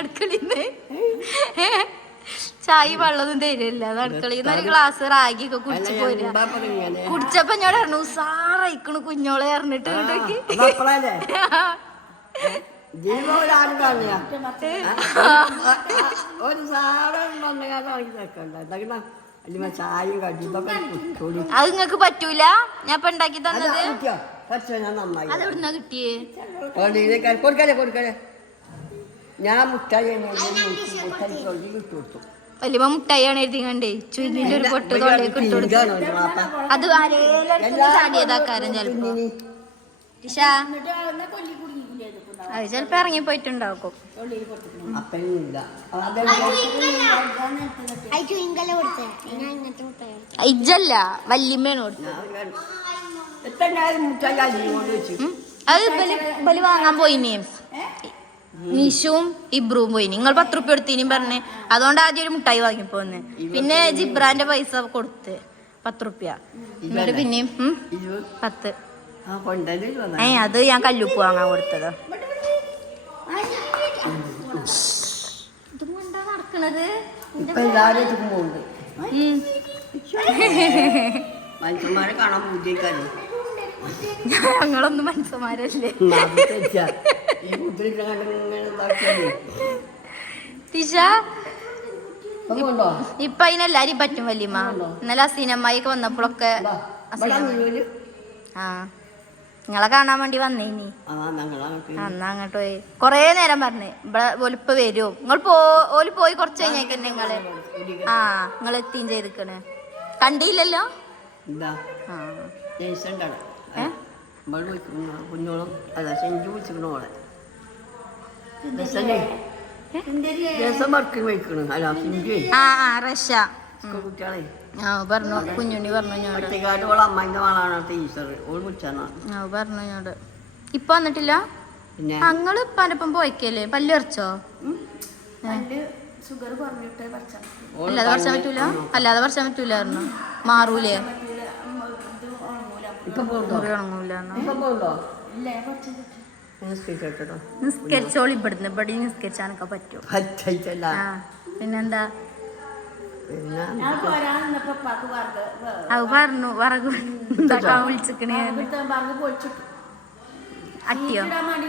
അടുക്കളയിന്ന് ചായ വെള്ളമൊന്നും തരില്ല. അത് അടുക്കളയിൽ നിന്ന് ഒരു ഗ്ലാസ് റാഗിയൊക്കെ കുടിച്ചു പോരാ. കുടിച്ചപ്പോ ഞാൻ പറഞ്ഞു സാറയിക്കണു കുഞ്ഞോളെ അറിഞ്ഞിട്ട് അത് നിങ്ങക്ക് പറ്റൂല. ഞാൻ ഇപ്പൊ ഉണ്ടാക്കി തന്നത് അതെവിടുന്നാ കിട്ടിയേ? ഞാൻ മുട്ടായി വലിയ മുട്ടായിയാണ് എഴുതിങ്ങണ്ടേ ചുരുങ്ങിന്റെ ഒരു പൊട്ട് തൊള്ളേക്ക് ഇട്ട് കൊടുത്തു. അത് ചാടിയതാക്കാരൻ ചെലപ്പോ അത് ചെലപ്പോ ഇറങ്ങി പോയിട്ടുണ്ടാക്കും. ഇജ്ജല്ല വല്യമ്മയാണ് കൊടുത്തത്. അത് ബലി വാങ്ങാൻ പോയിനേ. നിഷുവും ഇബ്രുവും പോയി. നിങ്ങൾ 10 റുപ്യ കൊടുത്തിനും പറഞ്ഞ്. അതുകൊണ്ട് ആദ്യം ഒരു മുട്ടായി വാങ്ങിപ്പോന്ന്. പിന്നെ ജിബ്രാന്റെ പൈസ കൊടുത്ത് 10 റുപ്യ. എന്നിട്ട് പിന്നെയും 10. അത് ഞാൻ കല്ലുപ്പ് വാങ്ങാൻ കൊടുത്തത്. ഇതെന്താ നടക്കണത്? മനുഷ്യന്മാരെ കാണാൻ പൂജയിക്കാല്ലേ? ഞങ്ങളൊന്നും മനുഷ്യന്മാരല്ലേ. തിഷ ഇപ്പൊ അതിനെല്ലാരും പറ്റും വല്യമ്മ. ഇന്നലെ അസീനമ്മായിക്ക് വന്നപ്പോഴൊക്കെ ആ നിങ്ങളെ കാണാൻ വേണ്ടി വന്നേനി. അന്നാ അങ്ങോട്ട് പോയി കൊറേ നേരം പറഞ്ഞ് ഇവിടെ ഒലിപ്പ വരുമോ നിങ്ങൾ ഓല് പോയി കുറച്ച് കഴിഞ്ഞേക്ക് നിങ്ങള് നിങ്ങൾ എത്തിയും ചെയ്തിക്കണ് കണ്ടില്ലല്ലോ. പറഞ്ഞു കുഞ്ഞുണ്ണി പറഞ്ഞു ഇപ്പൊ വന്നിട്ടില്ല. ഞങ്ങള് ഇപ്പാനൊപ്പം പോയിക്കല്ലേ. പല്ല് പറിച്ചോ? അല്ലാതെ പറിച്ചാൻ പറ്റൂല. അല്ലാതെ പറിച്ചാൻ പറ്റൂല പറഞ്ഞു. മാറൂലേ? നിസ്കരിച്ചോളി ഇവിടുന്ന്. ഇവിടെ നിസ്കരിച്ചാനൊക്കെ പറ്റും. പിന്നെന്താ അത് പറഞ്ഞു വറക് ഉണ്ടാക്കാൻ വിളിച്ചിക്കണേ. അട്ടിയോ?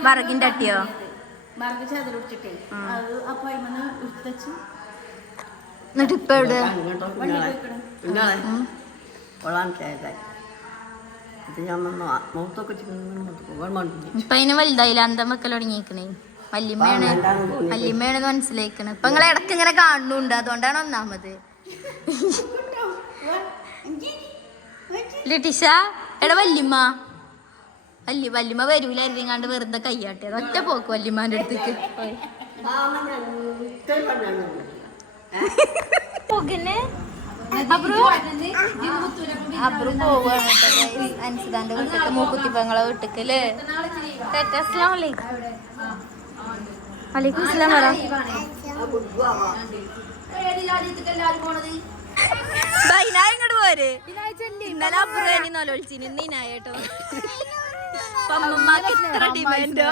വറകിന്റെ അട്ടിയോ? എന്നിട്ട് ഇപ്പൊ എവിടെ? ഇപ്പൊ അതിന് വലുതായില്ല. അന്തം വെക്കൽ തുടങ്ങിയേക്കണേ. വല്യമ്മയാണെന്ന് മനസ്സിലാക്കണേ. ഇപ്പൊ നിങ്ങളെ ഇടക്ക് ഇങ്ങനെ കാണുന്നുണ്ട്. അതുകൊണ്ടാണ് ഒന്നാമത്. ലിറ്റിഷ എടാ വല്യമ്മ വല്യമ്മ വരൂലായിരുന്നാണ്ട് വെറുതെ കയ്യാട്ടിയത്. ഒറ്റ പോക്ക് വല്യമ്മാന്റെ അടുത്തേക്ക്. അബ്രു പോവാണ് അൻസിദാന്റെ വീട്ടിലത്തെ മൂക്കുത്തിപ്പങ്ങളെ വീട്ടിക്കല്ലേ. വലൈക്കും സ്ലാം പറ. ഇങ്ങോട്ട് പോര്. ഇന്നലെ അബ്രു നൊലോളിച്ചിന്. ഇന്ന് ഇനായേട്ടോ അമ്മമ്മക്ക് ഇത്ര ഡിമാൻഡോ?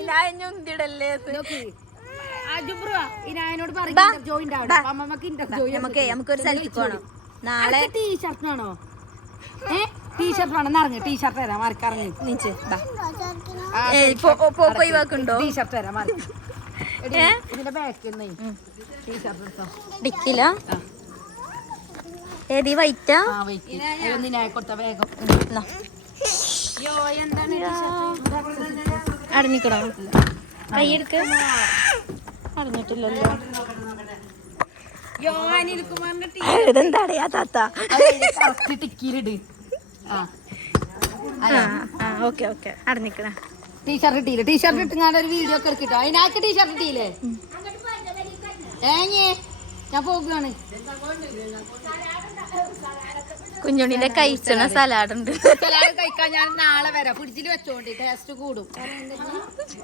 ഇനാഞ്ഞുണ്ടിടല്ലേ. നമുക്കൊരു സ്ഥലത്ത് പോണം നാളെ. ടീഷർട്ടാണോ? ടീഷർട്ട് വേണം. ഇറങ്ങി ടീഷർട്ട് തരാം. മാർക്കിറങ്ങി നീച്ച് ഒഴിവാക്കുണ്ടോ? ടീഷർട്ട് തരാം. ഇതിന്റെ ബാക്കിൽ ഡിക്കില്ല. ഏത് വൈറ്റാ? കൊടുത്ത വേഗം അടഞ്ഞിക്കണോ? കൈയെടുക്ക്. അടഞ്ഞിട്ടില്ലല്ലോ. ഇതെന്താടയാ താത്ത? ടിക്കിലിട്. ഓക്കെ ഓക്കെ അടഞ്ഞിക്കണ. ടീഷർട്ട് ഇട്ടില്ലേ? ടീഷർട്ട് ഇട്ടുങ്ങാണ്ട് ഒരു വീഡിയോ ഒക്കെ എടുക്കിട്ടോ. അതിനാക്ക് ടീഷർട്ട് ഇട്ടില്ലേ? ഞാൻ പോകുകയാണ്. കുഞ്ഞുണ്ണിന്റെ കഴിച്ചണ സലാഡ് ഉണ്ട്. സലാഡ് കഴിക്കാൻ ഞാൻ നാളെ വരാം. ഫ്രിഡ്ജിൽ വെച്ചോണ്ട് ടേസ്റ്റ് കൂടും.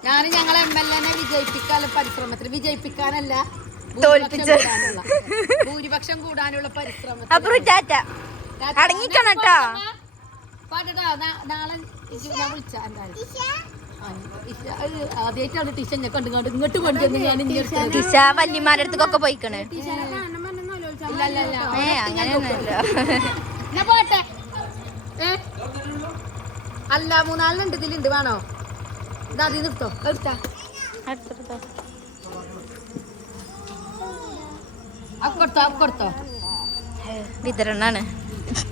ഞാൻ ഞങ്ങളെ MLA വിജയിപ്പിക്കാനുള്ള പരിശ്രമത്തിൽ, വിജയിപ്പിക്കാനല്ല ഭൂരിപക്ഷം കൂടാനുള്ള പരിശ്രമം. അടങ്ങിക്കണട്ടോ. നാളെ ഞാൻ വിളിച്ച എന്തായാലും ആദ്യമായിട്ടാണ് ടീച്ചർ എന്നെ കണ്ടുകൊണ്ട് ഇങ്ങോട്ട് കൊണ്ടുവന്ന് ഞാൻ ടിഷ വല്യമാരുടെ അടുത്തൊക്കെ പോയിക്കണേ. അങ്ങനെയൊന്നുമില്ല. പോട്ടെ. അല്ല 3-4 ഇതിലുണ്ട് വേണോ? ഇത് അതിൽ നിർത്തോ എടുത്താ കൊടുത്തോ വിതരണാണ്.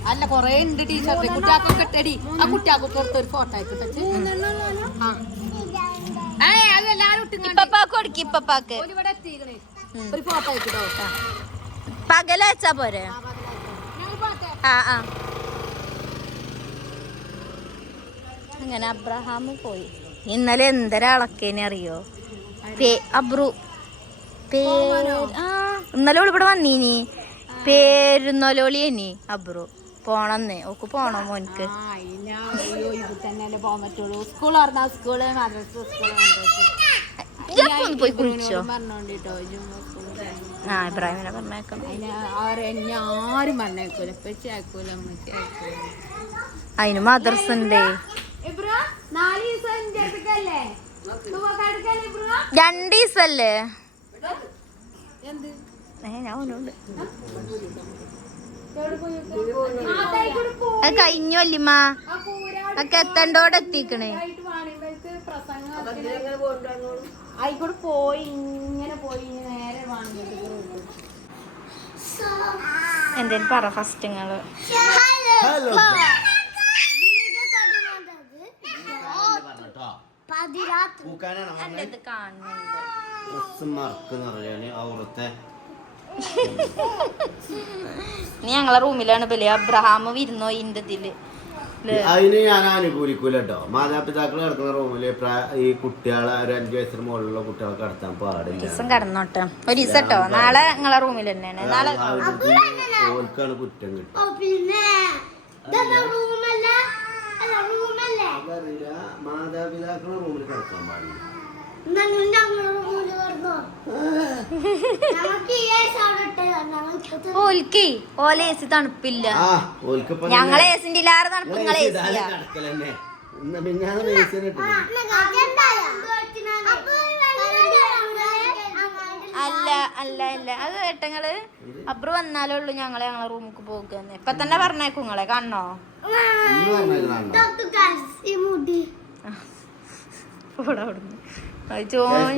അല്ല കൊറേ ഉണ്ട് ടീഷർട്ട് കുട്ടിയാക്കൊക്കെ ഇട്ടടി. ആ കുട്ടിയാക്കൊക്കെ ഒരു ഫോട്ടോ ആയിക്കോട്ടെ. അത് എല്ലാരും ഇപ്പപ്പാക്ക് കൊടുക്കി. ഇപ്പപ്പാക്ക് ഇവിടെ എത്തിക്കണേ ഒരു ഫോട്ടോ ആയിക്കോട്ടോ. പകല വെച്ചാ പോരെ. ആ ആ അങ്ങനെ അബ്രഹാം പോയി. ഇന്നലെ എന്തരാ അളക്കേനെ അറിയോ? അബ്രു ഇന്നലെ ഇവിടെ വന്നീനി. പേരുന്നോലോളിയേനി അബ്രു. പോണന്ന് ഓക്ക് പോണോ മോനിക്ക്? പോയി കുളിച്ചോ? ആ ഇബ്രാഹിമിനെ പറഞ്ഞേക്കണം. അതിന് മദർസ ഉണ്ടേ. 2 ദിവസല്ലേ? ഞാൻ ഒന്നുണ്ട്. അത് കഴിഞ്ഞു അല്ലിമ്മ. ഒക്കെ എത്തണ്ടോടെ എത്തിക്കണേ. ആയിക്കോട് പോയി ഇങ്ങനെ പോയി നേരെ എന്തേലും പറ ഫസ്റ്റ് നിങ്ങള്. നീ ഞങ്ങളെ റൂമിലാണ് പോലെ അബ്രഹാം വിരുന്നോ ഇന്റെ ഇതില്. അതിന് ഞാൻ അനുകൂലിക്കൂല കേട്ടോ. മാതാപിതാക്കൾ കിടക്കുന്ന റൂമില് ഈ കുട്ടികളെ ഒരു 5 വയസ്സിന് മുകളിലുള്ള കുട്ടികളെ കിടത്താൻ പാടില്ല. ദിവസം കിടന്നോട്ടെ ഒരു ദിവസം കേട്ടോ. നാളെ നിങ്ങളെ റൂമിൽ തന്നെയാണ്. നാളെ ഓൽക്കാണ് കുറ്റം കിട്ടും. മാതാപിതാക്കളെ റൂമിൽ കിടക്കാൻ പാടില്ല. ഓൽക്ക് ഓല എ സി തണുപ്പില്ല. ഞങ്ങളെ എസിന്റെ ഇല്ലാതെ തണുപ്പ് നിങ്ങളെ അല്ല അല്ല അല്ല അത് കേട്ടങ്ങള് അബ്രു വന്നാലേ ഉള്ളു ഞങ്ങളെ റൂമിക്ക് പോകുന്നത്. ഇപ്പൊ തന്നെ പറഞ്ഞേക്കും നിങ്ങളെ കാണണോ?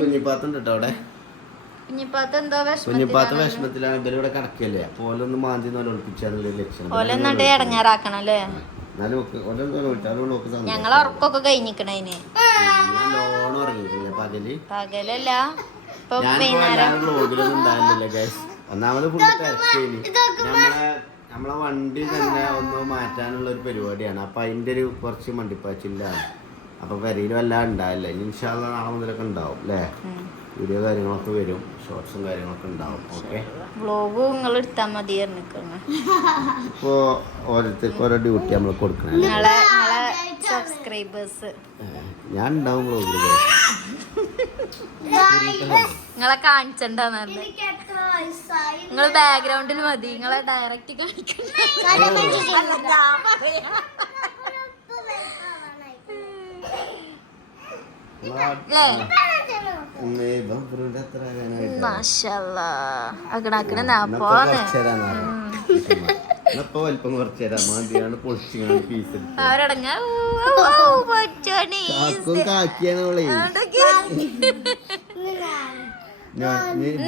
കുഞ്ഞിപ്പാത്ത് എന്തോ വിഷമത്തിലാണ്. ഇവരിവിടെ കിടക്കല്ലേ പോലൊന്ന് മാന്തി ഒളിപ്പിച്ചാണ് ലക്ഷ്യം. ഓലെന്നാണ്ട് ഇടങ്ങാറാക്കണല്ലേ. ഞങ്ങളെ ഉറക്കൊക്കെ കഴിഞ്ഞിക്കണതിന്. പകലല്ല ഇപ്പൊ വൈകുന്നേരം. ഒന്നാമത് ഫുള്ള് തിരക്കേനി. നമ്മളെ വണ്ടി തന്നെ ഒന്ന് മാറ്റാനുള്ള ഒരു പരിപാടിയാണ്. അപ്പൊ അതിന്റെ ഒരു കുറച്ച് മണ്ടിപ്പാച്ചില്ലാണ്. അപ്പൊ പെരയിൽ വല്ലാതെ ഉണ്ടാവില്ല. ഇൻഷാ അല്ലാ നാളെ മുതലൊക്കെ ഉണ്ടാവും അല്ലേ? വീഡിയോ കാര്യങ്ങളൊക്കെ വരും, ഷോർട്സും കാര്യങ്ങളൊക്കെ ഉണ്ടാവും. ഓക്കെ വ്ലോഗ് നിങ്ങൾ എടുത്താൽ മതി. ഇപ്പോ ഓരോരുത്തർക്ക് ഓരോ ഡ്യൂട്ടി നമ്മൾ കൊടുക്കണം. സബ്സ്ക്രൈബേഴ്സ് ഞാൻ ഉണ്ടാവും വ്ലോഗിൽ. നിങ്ങളെ കാണിച്ചണ്ടാന്ന് പറഞ്ഞത്. നിങ്ങള് ബാക്ക്ഗ്രൗണ്ടിൽ മതി. നിങ്ങളെ ഡയറക്റ്റ് കാണിക്കണ്ട.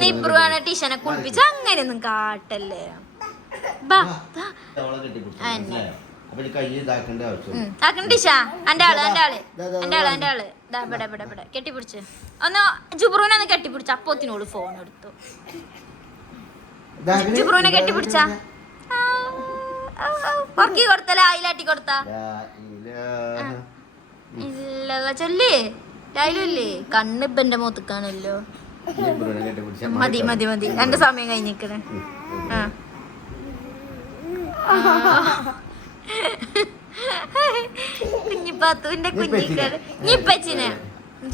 നിബ്രുവാണ് ടീഷനെ കുളിപ്പിച്ച. അങ്ങനെയൊന്നും കാട്ടല്ലേ. കെട്ടിപ്പിടിച്ച് ഒന്ന് ജുബ്രൂനെ ഒന്ന് കെട്ടിപ്പിടിച്ച. അപ്പോത്തിനോട് ഫോൺ എടുത്തു. ജുബ്രൂനെ കെട്ടിപ്പിടിച്ച ഉറക്കി കൊടുത്തല്ല ആയിലാട്ടി കൊടുത്ത ഇല്ല ചൊല്ലേ ലൈലല്ലേ. കണ്ണ് ഇപ്പന്റെ മുഖത്തേക്കാണല്ലോ. മതി മതി മതി. എന്റെ സമയം കഴിഞ്ഞിക്കണേ. കുഞ്ഞിപ്പാത്തുവിന്റെ കുഞ്ഞിക്കാട് ഞിപ്പച്ചിനെ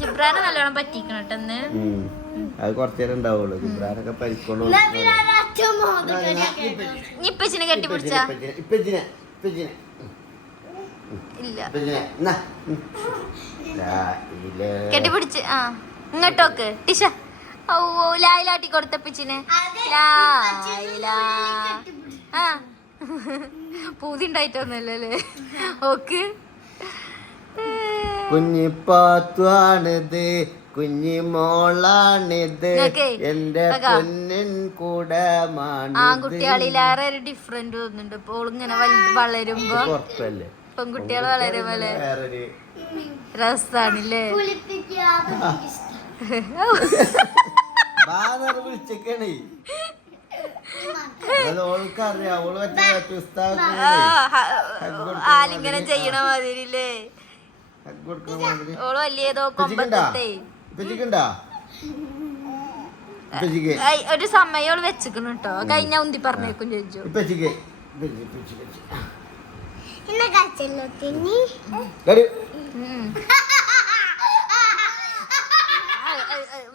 ജിബ്രാനെ നല്ലോണം പറ്റിക്കണട്ടെന്ന്. അത് കുറച്ചേരം ഉണ്ടാവുള്ളൂ. ജിബ്രാനൊക്കെ പരിക്കൊള്ളൂ. ഞിപ്പച്ചിനെ കെട്ടിപ്പിടിച്ച ഇല്ല പിന്നെ എന്നാ. ലാ ഇലാ. കെട്ടിപ്പിടിച്ച് ആ ഇങ്ങോട്ടോക്ക് ടിഷ ഓ ലായിലാട്ടി കൊടുത്തപ്പിച്ചിനെ ലായിലാ ആ പൂതി ഉണ്ടായിട്ടൊന്നുമല്ലേ ഓക്ക് കുഞ്ഞിപ്പാത്തുവാണിത് കുഞ്ഞിമോളാണിത് ഇങ്ങക്കേ, എന്റെ ഇപ്പക്കാ. പൊന്നിൻ കൂടമാണിത്. ആൺകുട്ടികളിലേറെ ഒരു ഡിഫറെന്റ് തോന്നുന്നുണ്ട് ഇപ്പോൾ ഇങ്ങനെ വളരുമ്പോ ഉറപ്പല്ലേ പെൺകുട്ടികൾ വളരുമ്പോ വേറൊരു രസാണല്ലേ വിളിച്ചേക്കണേ ഓൾക്കറിയാം ഓള് ആലിങ്ങനെ ചെയ്യണ മാതിരില്ലേ ഓള് വലിയതോ കൊമ്പത്തേ ഒരു സമയം ഓള് വെച്ചിക്കണു കേട്ടോ കഴിഞ്ഞ ഉന്തി പറഞ്ഞേക്കും ചോദിച്ചു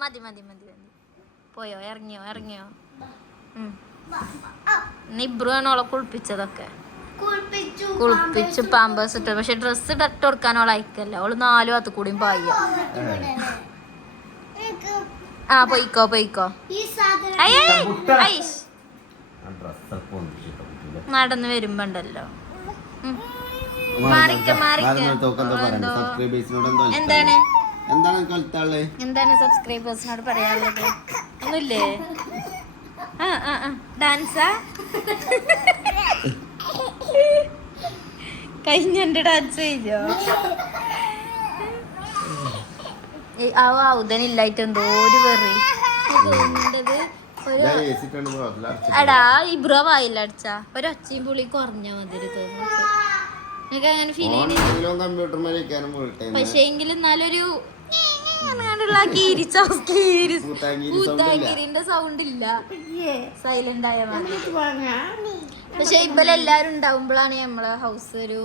മതി മതി മതി മതി പോയോ ഇറങ്ങിയോ ഇബ്രുവാണ് ഓളെ കുളിപ്പിച്ചതൊക്കെ കുളിപ്പിച്ച് പാമ്പേഴ്സ് ഇട്ടു പക്ഷെ ഡ്രസ്സ് ഇട്ട് കൊടുക്കാൻ ഓളെ അയക്കല്ല ഓള് 4 ഭാഗത്ത് കൂടിയും പായ ആ പൊയ്ക്കോ നടന്ന് വരുമ്പോണ്ടല്ലോ എന്താണ് സബ്സ്ക്രൈബേഴ്സിനോട് പറയാനുള്ളത് ഒന്നുമില്ലേ ഡാൻസാ കഴിഞ്ഞ ഡാൻസ് ചെയ്യോ ഔതനില്ലായിട്ട് എന്തോ ഒരു വെറി എടാ ഇബ്രോ വായില്ല അടിച്ചാ ഒരു ഒച്ചയും പുളി കുറഞ്ഞ മതി തോന്നുന്നു എനിക്ക് അങ്ങനെ ഫീൽ ചെയ്യുന്നു പക്ഷെ എങ്കിലും എന്നാലൊരു പൂത്താങ്കിരിന്റെ സൗണ്ട് ഇല്ല സൈലന്റ് ആയ മാതിരി പക്ഷെ ഇപ്പലെല്ലാരും ഉണ്ടാവുമ്പോഴാണ് നമ്മളെ ഹൗസ് ഒരു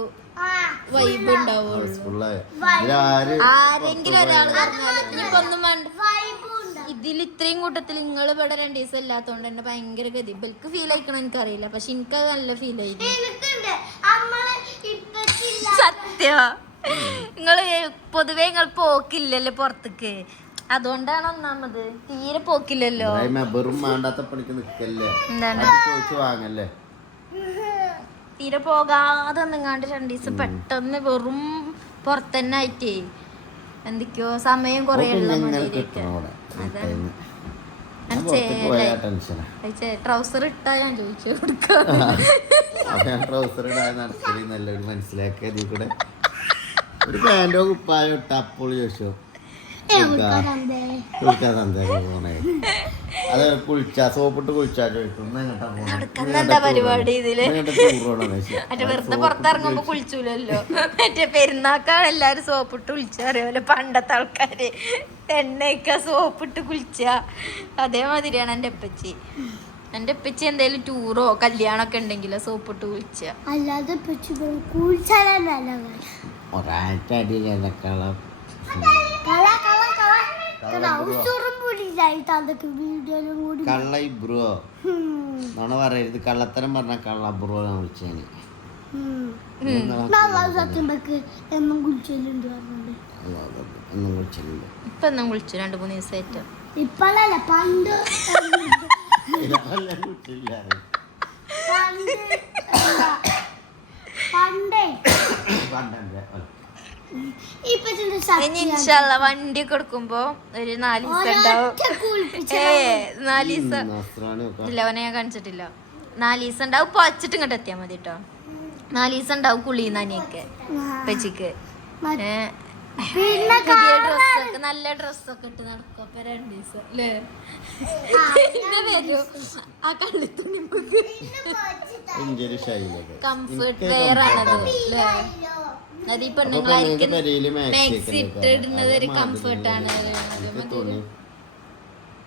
വൈബ് ഉണ്ടാവുള്ളൂ ആരെങ്കിലും ഒരാൾ പറഞ്ഞാലും ഇനിയിപ്പോ ഒന്നും വേണ്ട ഇതിൽ ഇത്രയും കൂട്ടത്തിൽ നിങ്ങൾ ഇവിടെ 2 ദിവസം ഇല്ലാത്തോണ്ട് തന്നെ ഭയങ്കര ഗതി ഇവർക്ക് ഫീൽ ആയിക്കണം എനിക്കറിയില്ല പക്ഷെ എനിക്കത് നല്ല ഫീൽ ആയിരുന്നു സത്യ നിങ്ങള് പൊതുവേ നിങ്ങൾ പോക്കില്ലല്ലോ പുറത്തേക്ക് അതുകൊണ്ടാണ് ഒന്നാമത് തീരെ പോക്കില്ലല്ലോ എന്താണ് തീരെ പോകാതെ നിങ്ങാണ്ട് 2 ദിവസം പെട്ടെന്ന് വെറും പുറത്തന്നെ ആയിട്ടേ എന്തൊക്കെയോ സമയം കൊറേ ഉള്ള മതിയൊക്കെ ട്രൗസർ ഇട്ടാ ഞാൻ ചോദിച്ചു മനസ്സിലാക്കിയത് കൂടെ ഒരു പാൻറ്റോ കുപ്പായോ ഇട്ട അപ്പോൾ ചോദിച്ചോ അത് കുളിച്ചാ സോപ്പിട്ട് കുളിച്ചാ ചോദിക്കും എന്താ പരിപാടി ഇതില് മറ്റേ വെറുതെ പുറത്തിറങ്ങുമ്പോ കുളിച്ചൂലല്ലോ മറ്റേ പെരുന്നാക്കാണ് എല്ലാരും സോപ്പിട്ട് കുളിച്ചറിയാമല്ലോ പണ്ടത്തെ ആൾക്കാര് എണ്ണയൊക്കെ സോപ്പിട്ട് കുളിച്ച അതേമാതിരിയാണ് എൻ്റെ അപ്പച്ചി എന്തേലും ടൂറോ കല്യാണൊക്കെ ഉണ്ടെങ്കിലോ സോപ്പിട്ട് കുളിച്ച അല്ലാതെ കള്ള ഇബ്രോ നോണ പറയരുത് കള്ളത്തരം പറഞ്ഞ കള്ള ബ്രോ വിളിച്ചേന് എന്നും കുളിച്ചിട്ടുണ്ട് ഇപ്പൊ എന്നും കുളിച്ചു 2-3 ദിവസമായിട്ട് ഇപ്പഴല്ല പണ്ട് വണ്ടി കൊടുക്കുമ്പോ ഒരു 4 ദിവസം ഉണ്ടാവും 4 ദിവസം ഇല്ല അവനെ ഞാൻ കാണിച്ചിട്ടില്ല 4 ദിവസം ഉണ്ടാവും പൊച്ചിട്ട് ഇങ്ങോട്ട് എത്തിയാ മതി കേട്ടോ 4 ദിവസം ഉണ്ടാവും കുളി നനിയൊക്കെ പച്ചിക്ക് പുതിയ ഡ്രസ്സൊക്കെ നല്ല ഡ്രസ്സൊക്കെ ഇട്ട് നടക്കും അപ്പൊ 2 ദിവസം അല്ലേ പിന്നെ വരും ആ കള്ളിത്തുണി കംഫർട്ട് വെയർ ആണത് അല്ലേ അത് ഈ പെണ്ണുങ്ങളായിരിക്കും മാക്സി ഇട്ടിടുന്നത് ഒരു കംഫർട്ടാണ്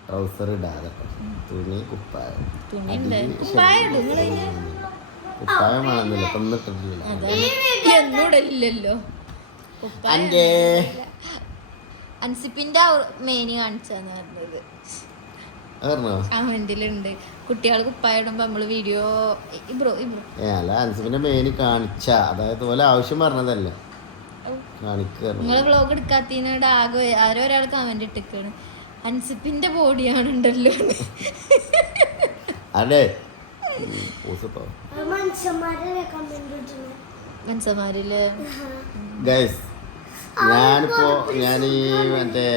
ട്രൗസർ ഇടാതെ തുണി കുപ്പായം കുപ്പായമാണെന്നില്ല തന്നിട്ടില്ല എന്നൂടല്ലോ അൻസിപ്പിന്റെ മേനി കാണിച്ചാന്ന് പറഞ്ഞത് പറഞ്ഞോ കമന്റിലുണ്ട് കുട്ടികൾ കുപ്പായിടുമ്പോ നമ്മള് വീഡിയോ ഇബ്രോ അല്ല അൻസിഫിന്റെ മേനി കാണിച്ച അതായത് പോലെ ആവശ്യം പറഞ്ഞതല്ല കാണിക്കുക നിങ്ങള് വ്ലോഗ് എടുക്കാത്തതിനോട് ആകെ ആരോ ഒരാൾ കമന്റ് ഇട്ടിക്കാണ് അൻസിപ്പിന്റെ ബോഡിയാണുണ്ടല്ലോ അതെ പൂസട്ടോ മനുഷ്യന്മാരെ കമന്റ് മനസ്സന്മാരില് ഗൈസ് ഞാൻ ഈ മറ്റേ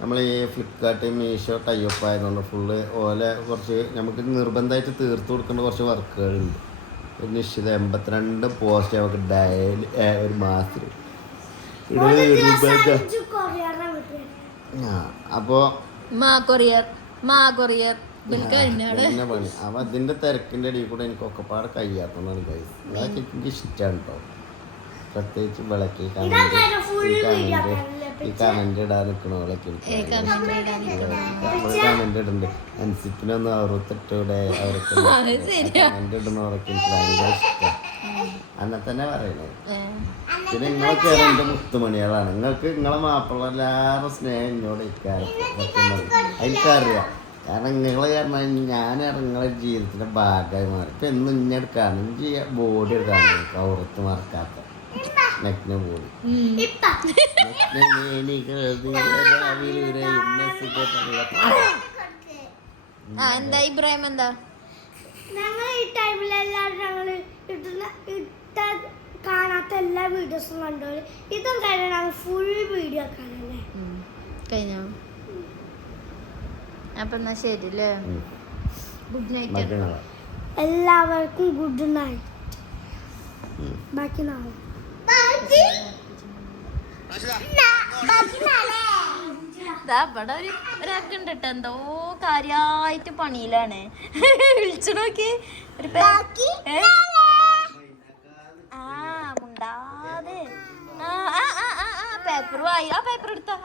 നമ്മൾ ഈ ഫ്ലിപ്കാർട്ട് മീഷോ ടൈപ്പ് ആയതുകൊണ്ട് ഫുള്ള് ഓലെ കുറച്ച് നമുക്ക് നിർബന്ധമായിട്ട് തീർത്ത് കൊടുക്കേണ്ട കുറച്ച് വർക്കുകളുണ്ട് ഒരു നിശ്ചിത 82 പോസ്റ്റ് നമുക്ക് ഡെയിലി ഒരു മാസത്തിൽ അപ്പോൾ പിന്നെ പണി അപ്പം അതിൻ്റെ തിരക്കിൻ്റെ ഇടയിൽ കൂടെ എനിക്ക് ഒക്കെപ്പാട് കഴിയാത്തതാണ് ഗൈസ് അതൊക്കെ എനിക്ക് ഇഷ്ടമാണ് കേട്ടോ പ്രത്യേകിച്ച് വിളക്ക് ഈ കമന്റ് ഇടാൻ നിൽക്കണോളൊക്കെ കമന്റ് ഇടുന്നുണ്ട് അൻസിപ്പിനൊന്ന് 68 അവർക്ക് കമന്റ് ഇടുന്നവരൊക്കെ എനിക്ക് ഭയങ്കര ഇഷ്ടമാണ് അന്നെ തന്നെ പറയണേ പിന്നെ നിങ്ങളൊക്കെ എൻ്റെ മുത്തുമണികളാണ് നിങ്ങൾക്ക് നിങ്ങളെ മാപ്പിളല്ലാതെ സ്നേഹം ഇങ്ങോട്ട് എനിക്കറിയാം കാരണം നിങ്ങൾ കാരണം ഞാൻ നിങ്ങളെ ജീവിതത്തിൻ്റെ ഭാഗമായി മാറി ഇപ്പം എന്നും ഇഞ്ഞെടുക്കാണ് എനിക്ക് ബോഡി എടുക്കാണ് കൗറത്ത് മറക്കാത്ത നെക്കിനെ ബോഡി എന്താ ഇബ്രാഹിം എന്താ ഞങ്ങൾ ഈ ടൈമിലെല്ലാവരും ഞങ്ങള് ഇട്ട കാണാത്ത എല്ലാ വീഡിയോസും കണ്ടോളൂ ഇതും കഴിഞ്ഞാൽ ഞങ്ങൾ ഫുൾ വീഡിയോ കാണല്ലേ കഴിഞ്ഞോ അപ്പൊ എന്നാ ശരി അല്ലേ ഗുഡ് നൈറ്റ് എല്ലാവർക്കും ഗുഡ് നൈറ്റ് ബാക്കി നാളെ ഇവിടെ ഒരാൾക്കുണ്ട് കേട്ടോ എന്തോ കാര്യായിട്ട് പണിയിലാണ് വിളിച്ചു നോക്കി ഒരു മുണ്ടാതെ പേപ്പർ വായി ആ പേപ്പർ എടുത്താ